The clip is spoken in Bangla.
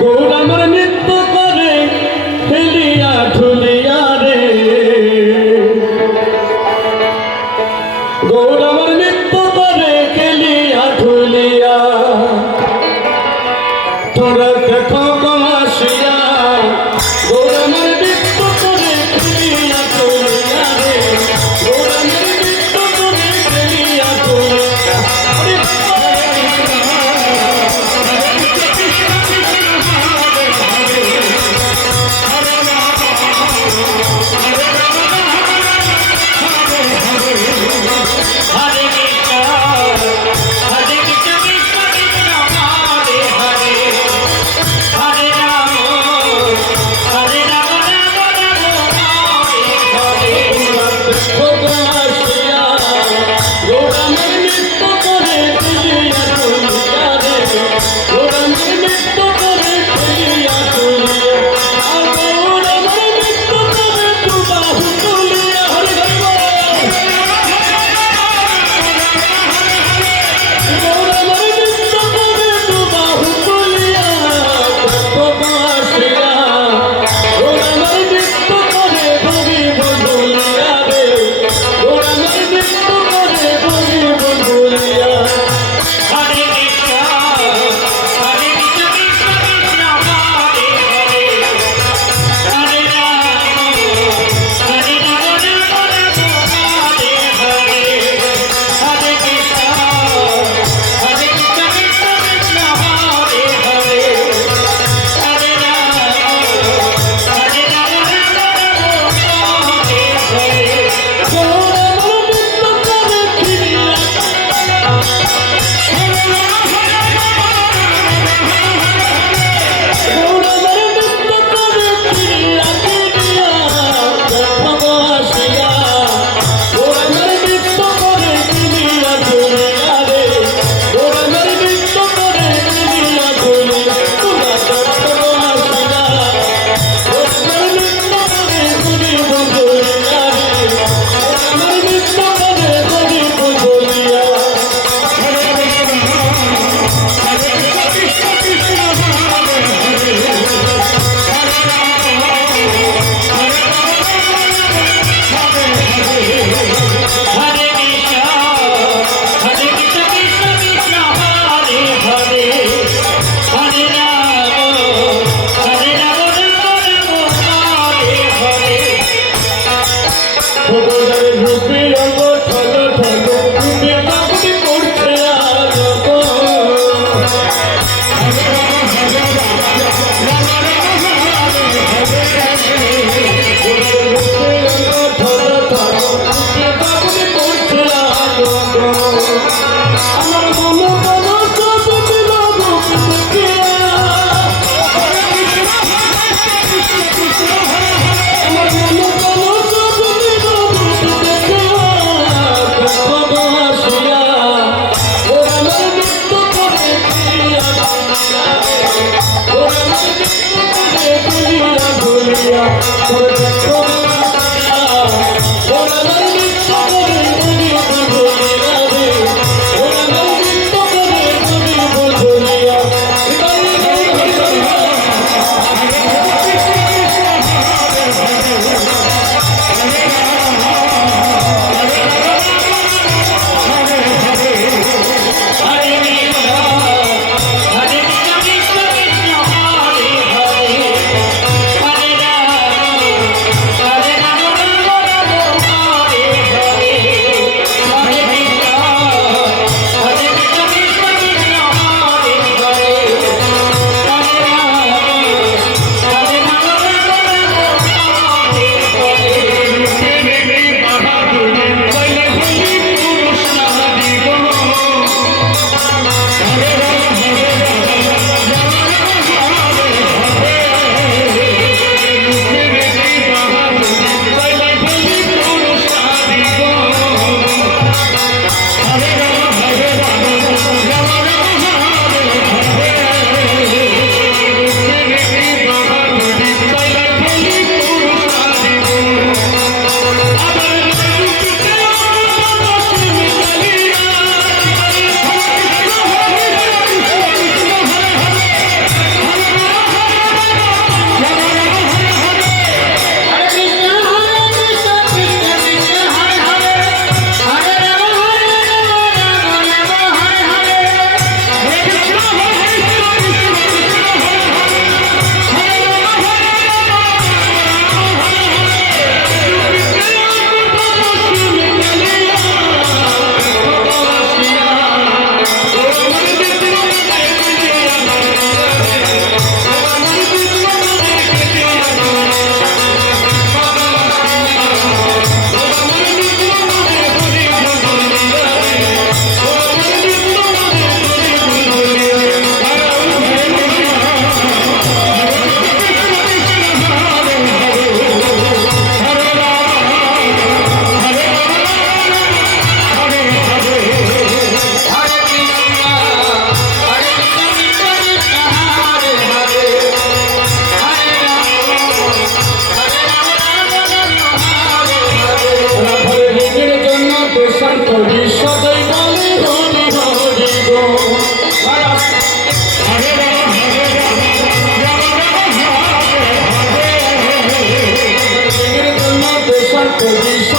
গৌর আমার নিত্য করে হেলিয়া ঢুলিয়া রে। গৌর আমার নিত্য করে খেলিয়া ঢুলিয়া তোরা দেখো কমাসিয়া গৌর আমার Yeah.